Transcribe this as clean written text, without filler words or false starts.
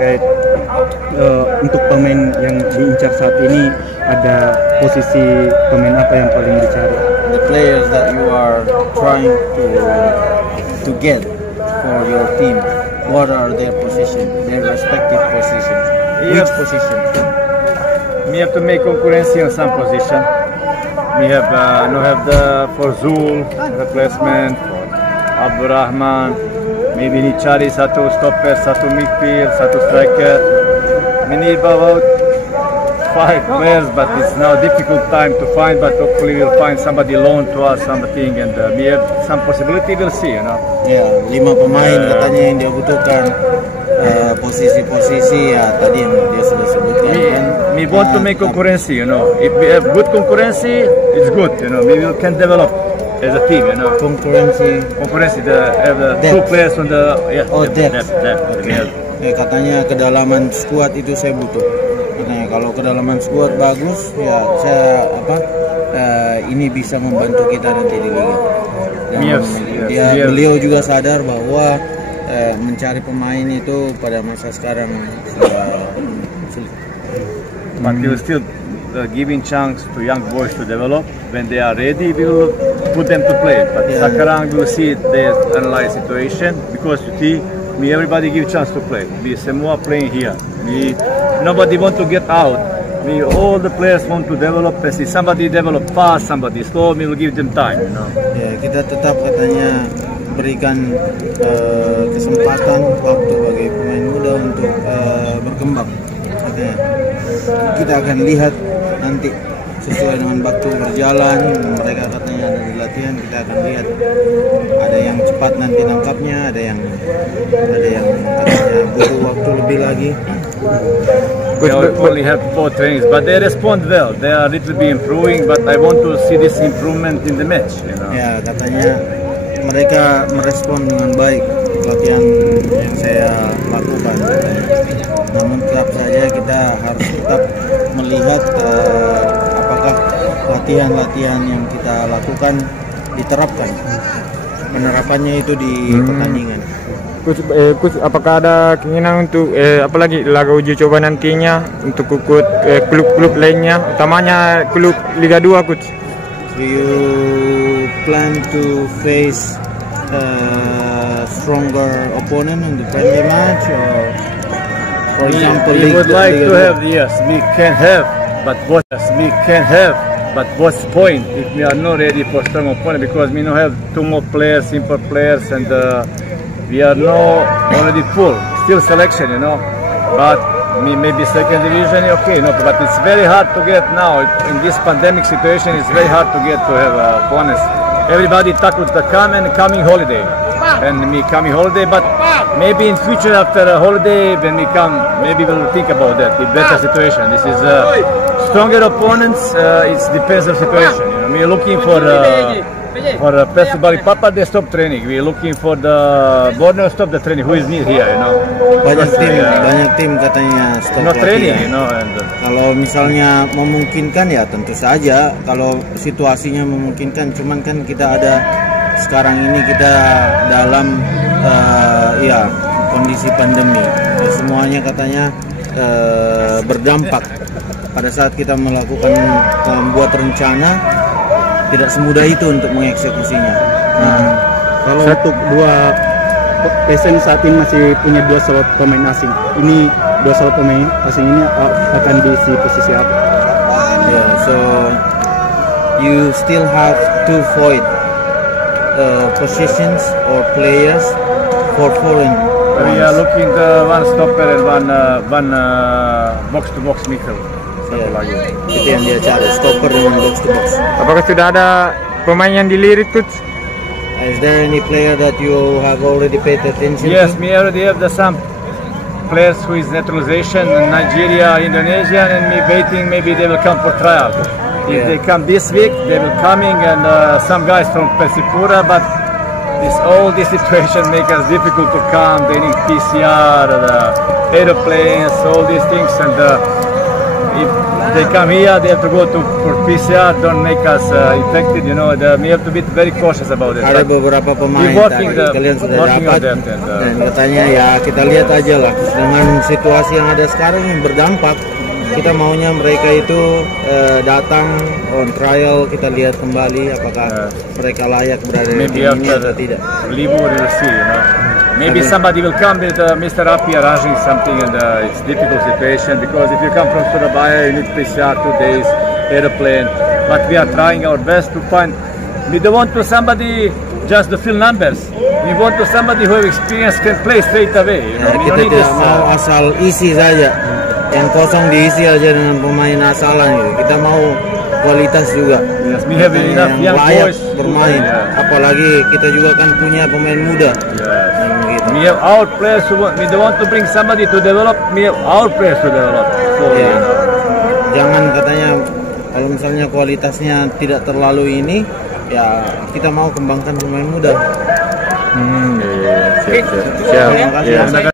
terkait untuk pemain yang diincar saat ini, ada posisi pemain apa yang paling dicari? The players that you are trying to get for your team, what are their position, their respective positions? Which position? We have to make concurrence in some position. We have for Zul replacement, for Abdurrahman, maybe need Chari, satu stopper, satu midfield, satu striker. We need about 5 players, but it's now difficult time to find. But hopefully we'll find somebody loan to us, something, and we have some possibility. We'll see, you know. Ya, 5 pemain katanya yang dia butuhkan. Posisi-posisi ya tadi yang dia sudah sebutkan. We want to make concurrency, you know. If we have good concurrency, it's good, you know. We can develop as a team, you know. Concurrency, the 2 players on the depth. Okay. Ya, katanya kedalaman skuad itu saya butuh. Katanya kalau kedalaman skuad bagus, ya saya ini bisa membantu kita nanti di liga. Beliau juga sadar bahwa mencari pemain itu pada masa sekarang sudah sulit. But we will still giving chance to young boys to develop. When they are ready, we will put them to play. But sekarang we will see they analyze situation, because you see, everybody give chance to play. We semua playing here. Nobody want to get out. All the players want to develop. Somebody develop fast, somebody slow. We will give them time. You know. Ya, kita tetap katanya berikan kesempatan waktu bagi pemain muda untuk berkembang. Katanya kita akan lihat nanti sesuai dengan waktu berjalan, mereka katanya ada di latihan, kita akan lihat ada yang cepat nanti nangkapnya, ada yang katanya butuh waktu lebih lagi. We only have 4 trainings, but they respond well. They are little bit improving, but I want to see this improvement in the match. You know. Ya, katanya mereka merespon dengan baik latihan yang saya lakukan. Namun tetap saja kita harus tetap melihat apakah latihan-latihan yang kita lakukan diterapkan, penerapannya itu di pertandingan. Coach, apakah ada keinginan untuk apalagi laga uji coba nantinya untuk ikut klub-klub lainnya, utamanya klub Liga 2, Coach? Do you plan to face stronger opponent in the friendly match, or for example, we would like to have, yes, we can have, but what's the point if we are not ready for strong opponent, because we don't have 2 more players, simple players, and we are not already full, still selection, you know, but maybe second division, okay, no, but it's very hard to get now in this pandemic situation. It's very hard to have opponents. Everybody takut to coming holiday, and me coming holiday, but maybe in future after a holiday when we come, maybe we'll think about that. The better situation. This is stronger opponents. It depends on situation. You know, we're looking for Persib Balikpapan, they stop training. We're looking for the Borneo stop the training. Who is need here, you know? Banyak tim katanya stop no training, you know. Kalau misalnya memungkinkan ya tentu saja. Kalau situasinya memungkinkan, cuman kan kita ada sekarang ini kita dalam kondisi pandemi. Ya, semuanya katanya berdampak. Pada saat kita membuat rencana, tidak semudah itu untuk mengeksekusinya. Kalau untuk 2 PSM saat ini masih punya 2 slot pemain asing. Ini 2 slot pemain asing ini akan diisi posisi apa? So you still have to void positions or players for foreign. We are looking the 1 stopper and one box-to-box midfield. Itu yang dia cari, stopper dengan box to box. Apakah sudah ada pemain yang dilirik, Coach? Is there any player that you have already paid attention Yes, to? we already have some players who is naturalization in Nigeria, Indonesia, and me waiting. Maybe they will come for trial. If they come this week, they will coming, and some guys from Persipura. But all this situation make us difficult to come. They need PCR, the airplanes, all these things, and they come here, they have to go for PCR, don't make us infected, you know. We have to be very cautious about it. Ada beberapa pemain working tadi kalian sudah working dapat on that, dan katanya ya kita lihat aja lah dengan situasi yang ada sekarang yang berdampak. Kita maunya mereka itu datang on trial, kita lihat kembali apakah mereka layak berada di maybe tim ini after atau tidak. Liverpool will see, you know. Maybe somebody will come with Mr. Api arranging something, and it's difficult situation because if you come from Surabaya, you need PCR 2 days airplane. But we are trying our best to find. We don't want to somebody just to fill numbers. We want to somebody who have experience can play straight away. You know? Kita tidak mau asal isi saja, yang kosong diisi aja dengan pemain asalan gitu. Kita mau kualitas juga. Yes, we have enough yang young layak boys bermain. Apalagi kita juga kan punya pemain muda. Yes. We have our players who want, we don't want to bring somebody to develop. We have our players to develop. So, Ya. Jangan katanya kalau misalnya kualitasnya tidak terlalu ini, ya kita mau kembangkan pemain muda. Siap. Terima kasih. Terima